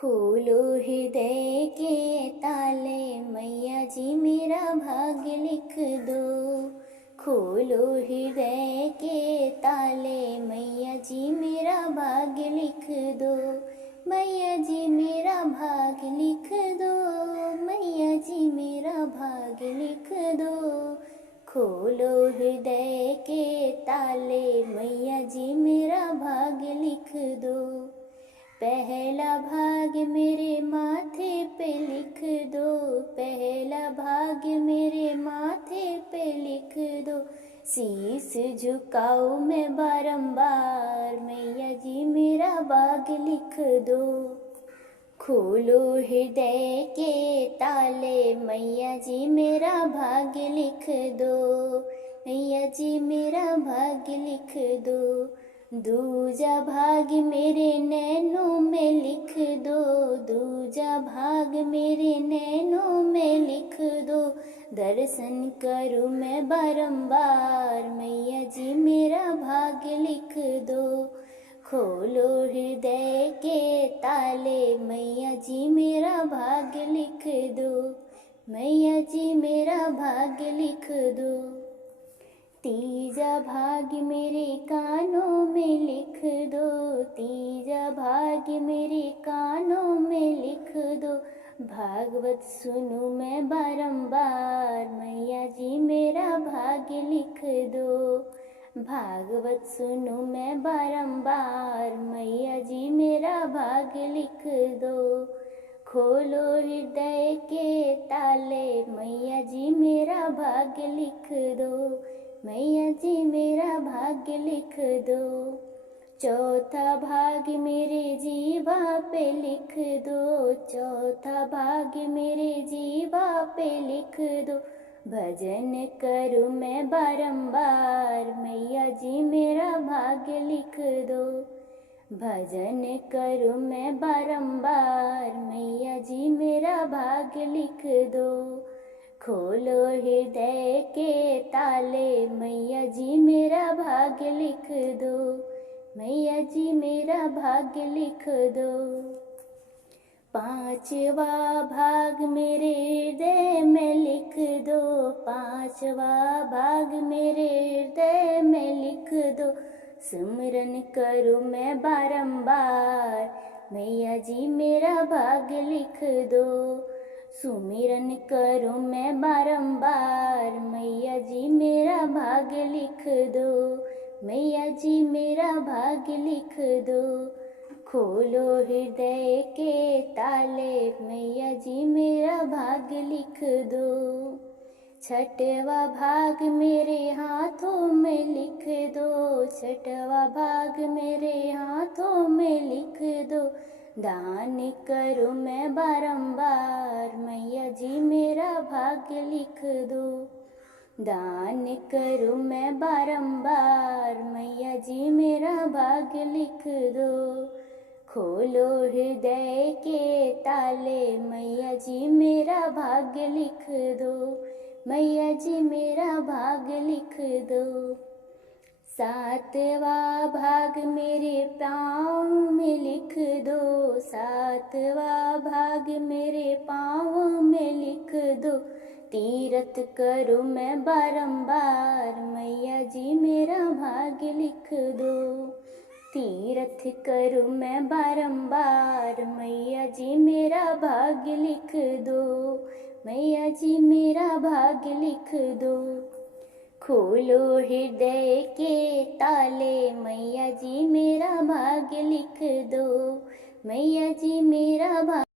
खोलो हृदय के ताले, मैया जी मेरा भाग्य लिख दो। खोलो हृदय के ताले, मैया जी मेरा भाग्य लिख दो। मैया जी मेरा भाग्य लिख दो, मैया जी मेरा भाग्य लिख दो। खोलो हृदय के ताले, मैया जी मेरा भाग्य लिख दो। पहला भाग्य मेरे माथे पे लिख दो, पहला भाग्य मेरे माथे पे लिख दो। शीश झुकाओ मैं बारंबार, मैया जी मेरा भाग्य लिख दो। खोलो हृदय के ताले, मैया जी मेरा भाग्य लिख दो। मैया जी मेरा भाग्य लिख दो। दूजा भाग्य मेरे नैनों में लिख दो, दूजा भाग्य मेरे नैनों में लिख दो। दर्शन करूँ मैं बारंबार, मैया जी मेरा भाग्य लिख दो। खोलो हृदय के ताले, मैया जी मेरा भाग्य लिख दो। मैया जी मेरा भाग्य लिख दो। तीजा भाग्य मेरे कानों में लिख दो, तीजा भाग्य मेरे कानों में लिख दो। भागवत सुनूं मैं बारंबार, मैया जी मेरा भाग्य लिख दो। भागवत सुनूं मैं बारंबार, मैया जी मेरा भाग्य लिख दो। खोलो हृदय के ताले, मैया जी मेरा भाग्य लिख दो। मैया जी मेरा भाग्य लिख दो। चौथा भाग्य मेरे जीवा पे लिख दो, चौथा भाग्य मेरे जीवा पे लिख दो। भजन करूँ मैं बारंबार, मैया जी मेरा भाग्य लिख दो। भजन करूँ मैं बारंबार, मैया जी मेरा भाग्य लिख दो। खोलो हृदय के ताले, मैया जी मेरा भाग्य लिख दो। मैया जी मेरा भाग्य लिख दो। पांचवा भाग मेरे हृदय में लिख दो, पांचवा भाग मेरे हृदय में लिख दो। सिमरन करूँ मैं बारंबार, मैया जी मेरा भाग्य लिख दो। सुमिरन करूँ मैं बारंबार, मैया जी मेरा भाग्य लिख दो। मैया जी मेरा भाग्य लिख दो। खोलो हृदय के ताले, मैया जी मेरा भाग्य लिख दो। छठवा भाग मेरे हाथों में लिख दो, छठवा भाग मेरे हाथों में लिख दो। दान करूँ मैं बारंबार, मैया जी मेरा भाग्य लिख दो। दान करूँ मैं बारंबार, मैया जी मेरा भाग्य लिख दो। खोलो हृदय के ताले, मैया जी मेरा भाग्य लिख दो। मैया जी मेरा भाग्य लिख दो। सातवा भाग मेरे पाँव में लिख दो, सातवा भाग मेरे पाँव में लिख दो। तीरथ करूँ मैं बारंबार, मैया जी मेरा भाग्य लिख दो। तीरथ करूँ मैं बारंबार, मैया जी मेरा भाग्य लिख दो। मैया जी मेरा भाग्य लिख दो। खोलो हृदय के ताले, मैया जी मेरा भाग्य लिख दो। मैया जी मेरा भाग्य